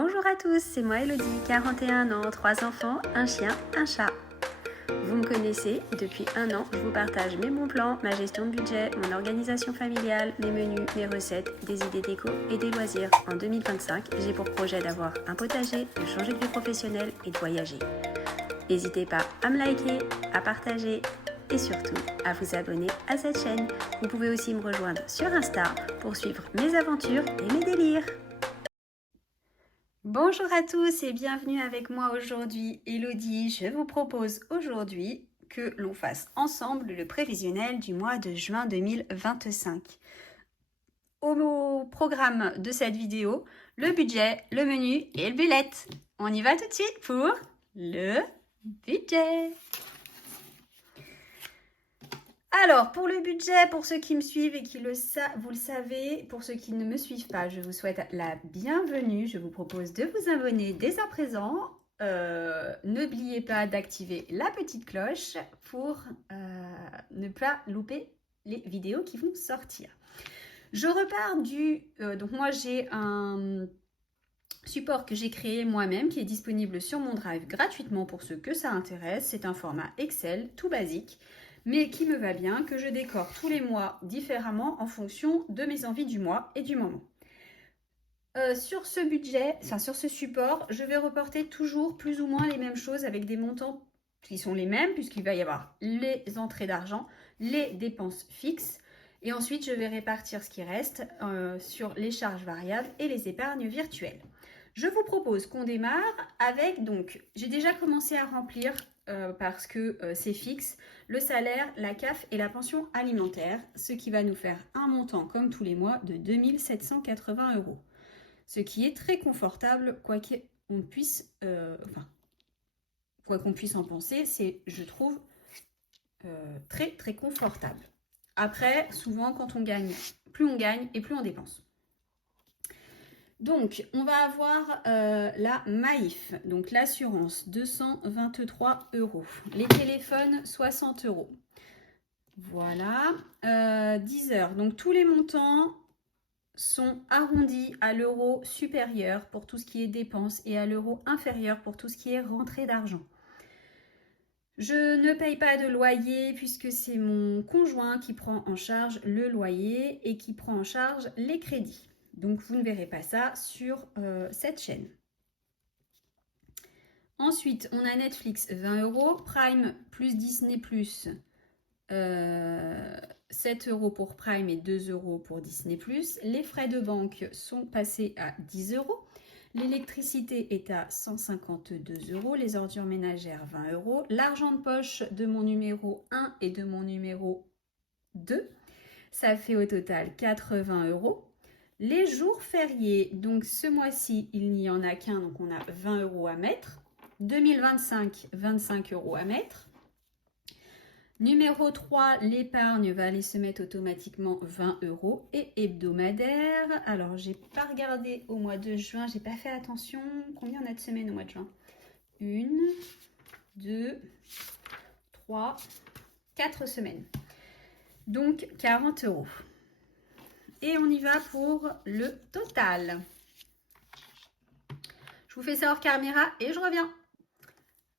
Bonjour à tous, c'est moi Elodie, 41 ans, 3 enfants, un chien, un chat. Vous me connaissez, depuis 1 an, je vous partage mes bons plans, ma gestion de budget, mon organisation familiale, mes menus, mes recettes, des idées déco et des loisirs. En 2025, j'ai pour projet d'avoir un potager, de changer de vie professionnelle et de voyager. N'hésitez pas à me liker, à partager et surtout à vous abonner à cette chaîne. Vous pouvez aussi me rejoindre sur Insta pour suivre mes aventures et mes délires. Bonjour à tous et bienvenue avec moi aujourd'hui, Elodie. Je vous propose aujourd'hui que l'on fasse ensemble le prévisionnel du mois de juin 2025. Au programme de cette vidéo, le budget, le menu et le bullet. On y va tout de suite pour le budget. Alors, pour le budget, pour ceux qui me suivent et qui vous le savez, pour ceux qui ne me suivent pas, je vous souhaite la bienvenue. Je vous propose de vous abonner dès à présent. N'oubliez pas d'activer la petite cloche pour ne pas louper les vidéos qui vont sortir. Je repars donc moi j'ai un support que j'ai créé moi-même qui est disponible sur mon Drive gratuitement pour ceux que ça intéresse. C'est un format Excel tout basique, mais qui me va bien, que je décore tous les mois différemment en fonction de mes envies du mois et du moment. Sur ce budget, sur ce support, je vais reporter toujours plus ou moins les mêmes choses avec des montants qui sont les mêmes, puisqu'il va y avoir les entrées d'argent, les dépenses fixes, et ensuite je vais répartir ce qui reste sur les charges variables et les épargnes virtuelles. Je vous propose qu'on démarre avec, donc, j'ai déjà commencé à remplir parce que c'est fixe, le salaire, la CAF et la pension alimentaire, ce qui va nous faire un montant, comme tous les mois, de 2 780 €. Ce qui est très confortable, quoi qu'on puisse en penser, c'est, je trouve, très très confortable. Après, souvent, quand on gagne, plus on gagne et plus on dépense. Donc, on va avoir la Maïf, donc l'assurance, 223 €. Les téléphones, 60 €. Voilà. 10 heures. Donc, tous les montants sont arrondis à l'euro supérieur pour tout ce qui est dépenses et à l'euro inférieur pour tout ce qui est rentrée d'argent. Je ne paye pas de loyer puisque c'est mon conjoint qui prend en charge le loyer et qui prend en charge les crédits. Donc, vous ne verrez pas ça sur cette chaîne. Ensuite, on a Netflix, 20 €, Prime plus Disney+, 7 € pour Prime et 2 € pour Disney+. Les frais de banque sont passés à 10 €. L'électricité est à 152 €. Les ordures ménagères, 20 €. L'argent de poche de mon numéro 1 et de mon numéro 2, ça fait au total 80 €. Les jours fériés, donc ce mois-ci, il n'y en a qu'un, donc on a 20 € à mettre. 2025, 25 € à mettre. Numéro 3, l'épargne va aller se mettre automatiquement 20 € et hebdomadaire. Alors, j'ai pas regardé au mois de juin, j'ai pas fait attention. Combien on a de semaines au mois de juin? 1, 2, 3, 4 semaines. Donc, 40 €. Et on y va pour le total. Je vous fais ça hors caméra et je reviens.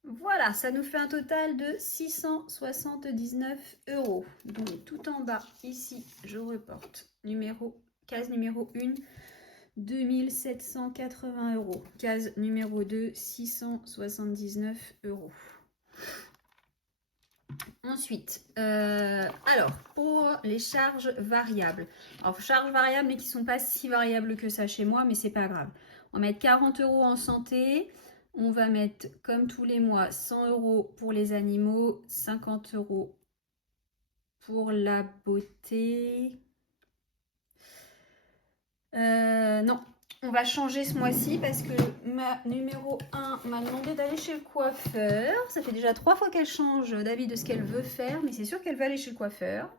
Voilà, ça nous fait un total de 679 €. Donc tout en bas, ici, je reporte case numéro 1, 2780 €. Case numéro 2, 679 €. Ensuite, alors, pour les charges variables. Alors, charges variables, mais qui ne sont pas si variables que ça chez moi, mais c'est pas grave. On va mettre 40 € en santé. On va mettre, comme tous les mois, 100 € pour les animaux, 50 € pour la beauté. Non, on va changer ce mois-ci parce que ma numéro 1 m'a demandé d'aller chez le coiffeur. Ça fait déjà 3 fois qu'elle change d'avis de ce qu'elle veut faire, mais c'est sûr qu'elle va aller chez le coiffeur.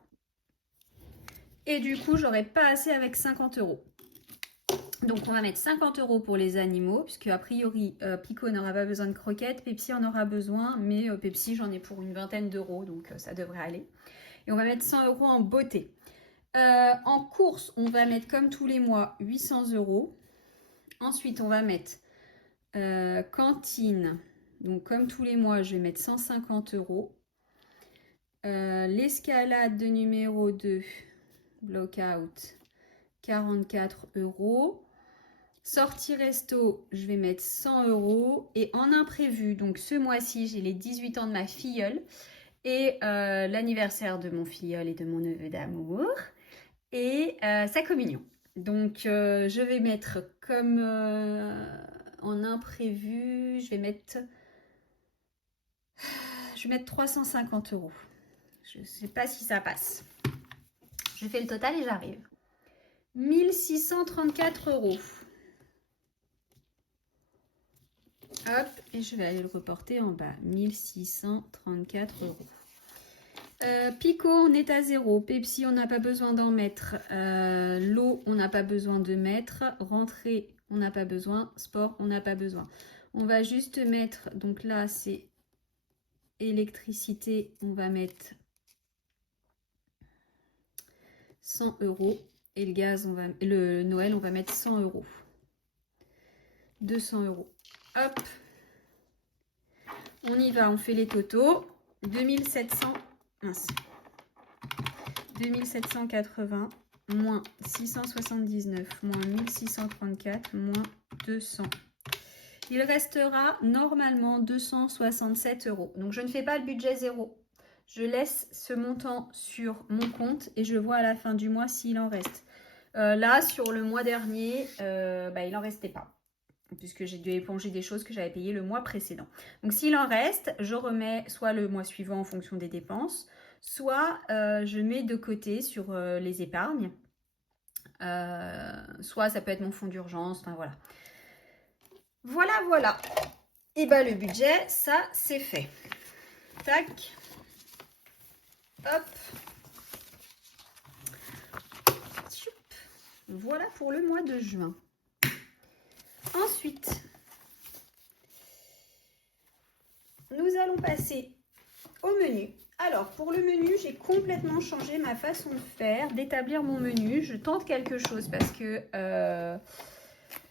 Et du coup, j'aurai pas assez avec 50 €. Donc, on va mettre 50 € pour les animaux, puisque a priori, Pico n'aura pas besoin de croquettes, Pepsi en aura besoin, mais Pepsi, j'en ai pour une vingtaine d'euros, donc ça devrait aller. Et on va mettre 100 € en beauté. En course, on va mettre comme tous les mois 800 €. Ensuite, on va mettre Cantine, donc comme tous les mois, je vais mettre 150 €. L'escalade de numéro 2, blockout, 44 €. Sortie resto, je vais mettre 100 €. Et en imprévu, donc ce mois-ci, j'ai les 18 ans de ma filleule et l'anniversaire de mon filleul et de mon neveu d'amour et sa communion. Donc je vais mettre comme en imprévu, je vais mettre 350 €. Je ne sais pas si ça passe. Je fais le total et j'arrive. 1634 €. Hop, et je vais aller le reporter en bas. 1634 €. Pico, on est à 0. Pepsi, on n'a pas besoin d'en mettre. L'eau, on n'a pas besoin de mettre. Rentrée, on n'a pas besoin. Sport, on n'a pas besoin. On va juste mettre, donc là, c'est électricité. On va mettre 100 €. Et le gaz, le Noël, on va mettre 100 €. 200 €. Hop. On y va, on fait les totaux. 2780 moins 679 moins 1634 moins 200. Il restera normalement 267 €. Donc je ne fais pas le budget 0. Je laisse ce montant sur mon compte et je vois à la fin du mois s'il en reste. Là, sur le mois dernier, il n'en restait pas, puisque j'ai dû éponger des choses que j'avais payées le mois précédent. Donc s'il en reste, je remets soit le mois suivant en fonction des dépenses, soit je mets de côté sur les épargnes, soit ça peut être mon fonds d'urgence, enfin voilà. Voilà. Et bah le budget, ça c'est fait. Tac. Hop. Voilà pour le mois de juin. Ensuite, nous allons passer au menu. Alors, pour le menu, j'ai complètement changé ma façon de faire, d'établir mon menu. Je tente quelque chose parce que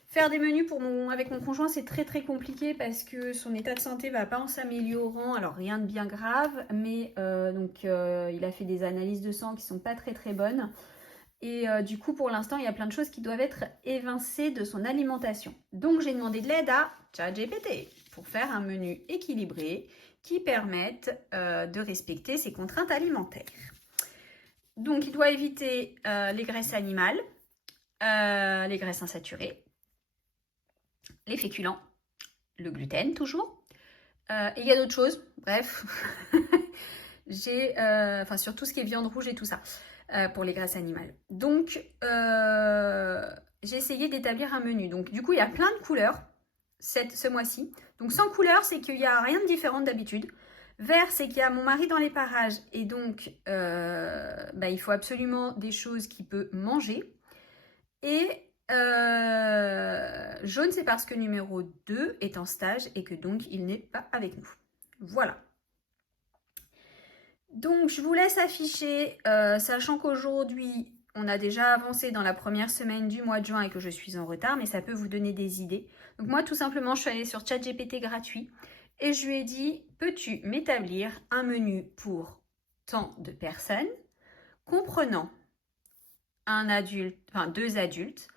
faire des menus avec mon conjoint, c'est très très compliqué parce que son état de santé va pas en s'améliorant. Alors, rien de bien grave, mais il a fait des analyses de sang qui sont pas très très bonnes. Et du coup, pour l'instant, il y a plein de choses qui doivent être évincées de son alimentation. Donc, j'ai demandé de l'aide à ChatGPT pour faire un menu équilibré qui permette de respecter ses contraintes alimentaires. Donc, il doit éviter les graisses animales, les graisses insaturées, les féculents, le gluten toujours. Et il y a d'autres choses, bref. Sur tout ce qui est viande rouge et tout ça. Pour les graisses animales. Donc, j'ai essayé d'établir un menu. Donc, du coup, il y a plein de couleurs ce mois-ci. Donc, sans couleur, c'est qu'il n'y a rien de différent d'habitude. Vert, c'est qu'il y a mon mari dans les parages. Et donc, il faut absolument des choses qu'il peut manger. Et jaune, c'est parce que numéro 2 est en stage et que donc, il n'est pas avec nous. Voilà. Donc, je vous laisse afficher, sachant qu'aujourd'hui, on a déjà avancé dans la première semaine du mois de juin et que je suis en retard, mais ça peut vous donner des idées. Donc moi, tout simplement, je suis allée sur ChatGPT gratuit et je lui ai dit, peux-tu m'établir un menu pour tant de personnes, comprenant deux adultes,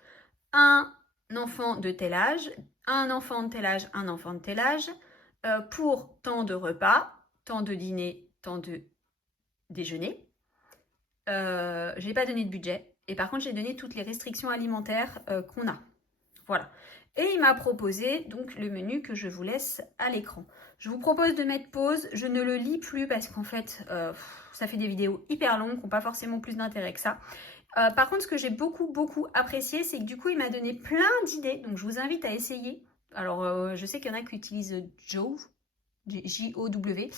un enfant de tel âge, un enfant de tel âge, un enfant de tel âge, pour tant de repas, tant de dîners, tant de déjeuner. Je n'ai pas donné de budget et par contre j'ai donné toutes les restrictions alimentaires qu'on a. Voilà. Et il m'a proposé donc le menu que je vous laisse à l'écran. Je vous propose de mettre pause. Je ne le lis plus parce qu'en fait ça fait des vidéos hyper longues qui n'ont pas forcément plus d'intérêt que ça. Par contre, ce que j'ai beaucoup apprécié, c'est que du coup il m'a donné plein d'idées. Donc je vous invite à essayer. Alors je sais qu'il y en a qui utilisent Jow, J-O-W.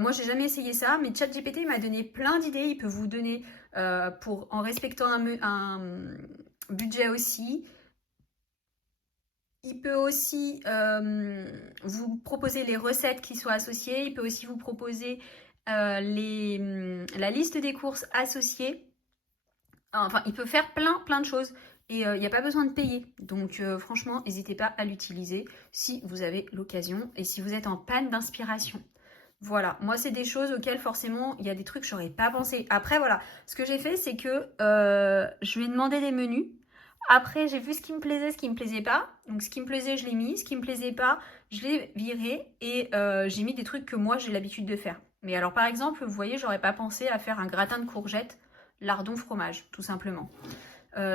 Moi, j'ai jamais essayé ça, mais ChatGPT m'a donné plein d'idées. Il peut vous donner, en respectant un budget aussi. Il peut aussi vous proposer les recettes qui soient associées. Il peut aussi vous proposer la liste des courses associées. Enfin, il peut faire plein de choses. Et il n'y a pas besoin de payer. Donc franchement, n'hésitez pas à l'utiliser si vous avez l'occasion et si vous êtes en panne d'inspiration. Voilà, moi c'est des choses auxquelles forcément il y a des trucs que j'aurais pas pensé. Après voilà, ce que j'ai fait c'est que je lui ai demandé des menus. Après j'ai vu ce qui me plaisait, ce qui me plaisait pas. Donc ce qui me plaisait je l'ai mis, ce qui me plaisait pas je l'ai viré et j'ai mis des trucs que moi j'ai l'habitude de faire. Mais alors par exemple, vous voyez, j'aurais pas pensé à faire un gratin de courgettes lardon fromage, tout simplement.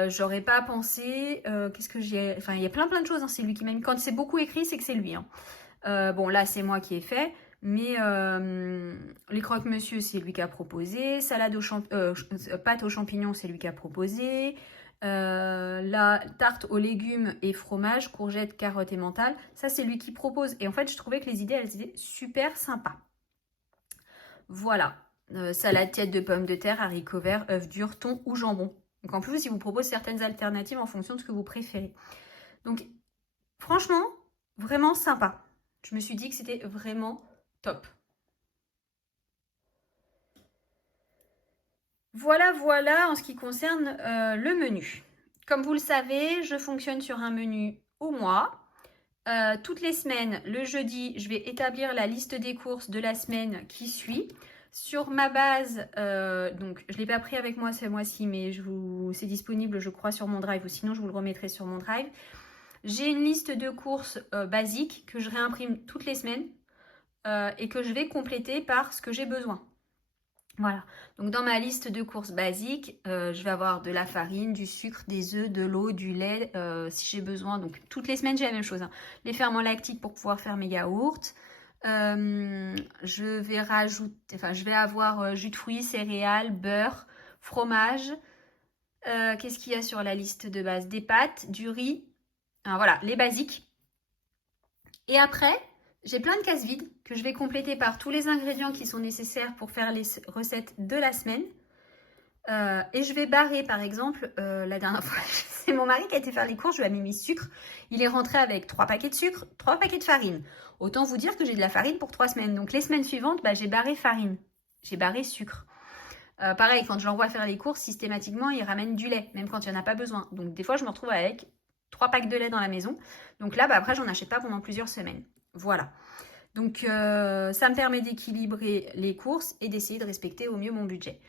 J'aurais pas pensé, qu'est-ce que j'ai... Enfin, il y a plein de choses, hein, c'est lui qui m'a mis. Quand c'est beaucoup écrit, c'est que c'est lui. Hein. Bon, là, c'est moi qui ai fait. Mais les croque-monsieur, c'est lui qui a proposé. Salade pâte aux champignons, c'est lui qui a proposé. La tarte aux légumes et fromage, courgettes, carottes et mentales, ça, c'est lui qui propose. Et en fait, je trouvais que les idées, elles étaient super sympas. Voilà. Salade tiède de pommes de terre, haricots verts, œufs durs, thon ou jambon. Donc en plus, il vous propose certaines alternatives en fonction de ce que vous préférez. Donc franchement, vraiment sympa. Je me suis dit que c'était vraiment top. Voilà en ce qui concerne le menu. Comme vous le savez, je fonctionne sur un menu au mois. Toutes les semaines, le jeudi, je vais établir la liste des courses de la semaine qui suit. Sur ma base, donc je ne l'ai pas pris avec moi ce mois-ci, mais c'est disponible, je crois, sur mon drive, ou sinon je vous le remettrai sur mon drive. J'ai une liste de courses basiques que je réimprime toutes les semaines et que je vais compléter par ce que j'ai besoin. Voilà, donc dans ma liste de courses basiques, je vais avoir de la farine, du sucre, des œufs, de l'eau, du lait, si j'ai besoin. Donc toutes les semaines, j'ai la même chose. Hein. Les ferments lactiques pour pouvoir faire mes yaourts. Je vais avoir jus de fruits, céréales, beurre, fromage. Qu'est-ce qu'il y a sur la liste de base? Des pâtes, du riz. Alors, voilà, les basiques. Et après, j'ai plein de cases vides que je vais compléter par tous les ingrédients qui sont nécessaires pour faire les recettes de la semaine. Et je vais barrer, par exemple, la dernière fois, c'est mon mari qui a été faire les courses, je lui ai mis sucre. Il est rentré avec 3 paquets de sucre, 3 paquets de farine. Autant vous dire que j'ai de la farine pour 3 semaines. Donc les semaines suivantes, j'ai barré farine. J'ai barré sucre. Pareil, quand je l'envoie faire les courses, systématiquement, il ramène du lait, même quand il n'y en a pas besoin. Donc des fois, je me retrouve avec 3 packs de lait dans la maison. Donc là, après, j'en achète pas pendant plusieurs semaines. Voilà. Donc ça me permet d'équilibrer les courses et d'essayer de respecter au mieux mon budget.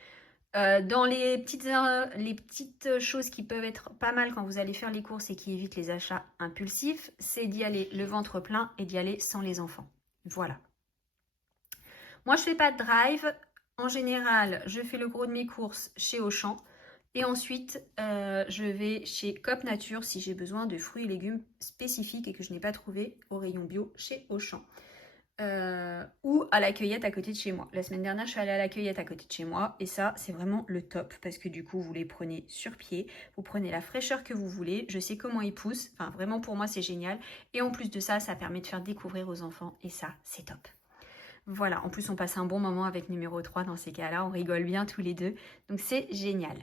Dans les petites choses qui peuvent être pas mal quand vous allez faire les courses et qui évitent les achats impulsifs, c'est d'y aller le ventre plein et d'y aller sans les enfants. Voilà. Moi, je fais pas de drive. En général, je fais le gros de mes courses chez Auchan. Et ensuite, je vais chez Coop Nature si j'ai besoin de fruits et légumes spécifiques et que je n'ai pas trouvé au rayon bio chez Auchan. Ou à la cueillette à côté de chez moi. La semaine dernière, je suis allée à la cueillette à côté de chez moi et ça, c'est vraiment le top parce que du coup, vous les prenez sur pied, vous prenez la fraîcheur que vous voulez, je sais comment ils poussent, enfin vraiment pour moi, c'est génial. Et en plus de ça, ça permet de faire découvrir aux enfants et ça, c'est top. Voilà, en plus, on passe un bon moment avec numéro 3 dans ces cas-là, on rigole bien tous les deux, donc c'est génial.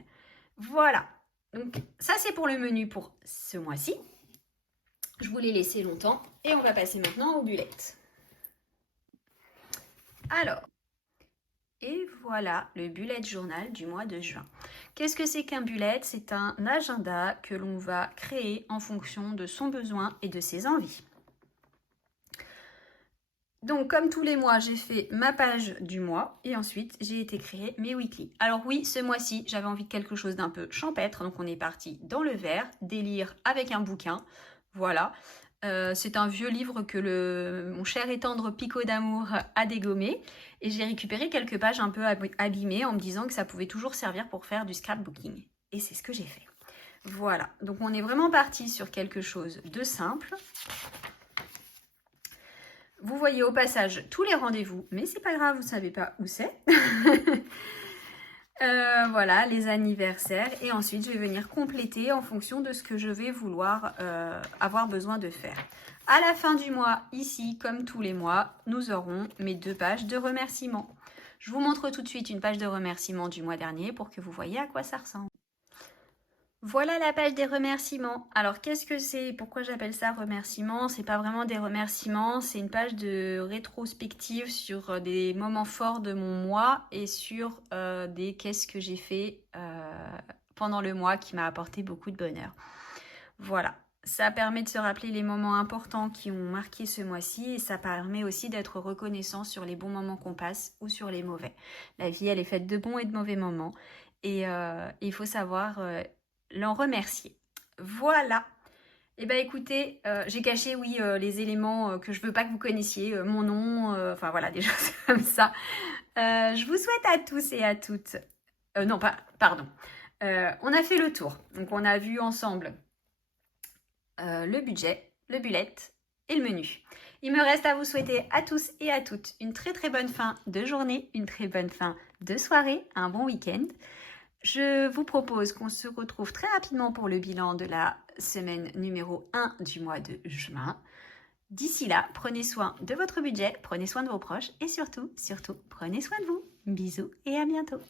Voilà, donc ça, c'est pour le menu pour ce mois-ci. Je vous l'ai laissé longtemps et on va passer maintenant aux bulettes. Alors, et voilà le bullet journal du mois de juin. Qu'est-ce que c'est qu'un bullet? C'est un agenda que l'on va créer en fonction de son besoin et de ses envies. Donc, comme tous les mois, j'ai fait ma page du mois et ensuite, j'ai été créer mes weekly. Alors oui, ce mois-ci, j'avais envie de quelque chose d'un peu champêtre, donc on est parti dans le vert, délire avec un bouquin. Voilà. C'est un vieux livre que mon cher et tendre Picot d'amour a dégommé et j'ai récupéré quelques pages un peu abîmées en me disant que ça pouvait toujours servir pour faire du scrapbooking. Et c'est ce que j'ai fait. Voilà, donc on est vraiment parti sur quelque chose de simple. Vous voyez au passage tous les rendez-vous, mais c'est pas grave, vous savez pas où c'est. Voilà, les anniversaires. Et ensuite, je vais venir compléter en fonction de ce que je vais vouloir avoir besoin de faire. À la fin du mois, ici, comme tous les mois, nous aurons mes 2 pages de remerciements. Je vous montre tout de suite une page de remerciements du mois dernier pour que vous voyez à quoi ça ressemble. Voilà la page des remerciements. Alors, qu'est-ce que c'est? Pourquoi j'appelle ça remerciements? C'est pas vraiment des remerciements, c'est une page de rétrospective sur des moments forts de mon mois et sur des qu'est-ce que j'ai fait pendant le mois qui m'a apporté beaucoup de bonheur. Voilà, ça permet de se rappeler les moments importants qui ont marqué ce mois-ci et ça permet aussi d'être reconnaissant sur les bons moments qu'on passe ou sur les mauvais. La vie, elle est faite de bons et de mauvais moments et il faut savoir l'en remercier. Voilà. Eh bien écoutez, j'ai caché, oui, les éléments que je veux pas que vous connaissiez, mon nom, enfin voilà, des choses comme ça. Je vous souhaite à tous et à toutes... non, pas, pardon. On a fait le tour. Donc on a vu ensemble le budget, le bullet et le menu. Il me reste à vous souhaiter à tous et à toutes une très très bonne fin de journée, une très bonne fin de soirée, un bon week-end. Je vous propose qu'on se retrouve très rapidement pour le bilan de la semaine numéro 1 du mois de juin. D'ici là, prenez soin de votre budget, prenez soin de vos proches et surtout, prenez soin de vous. Bisous et à bientôt.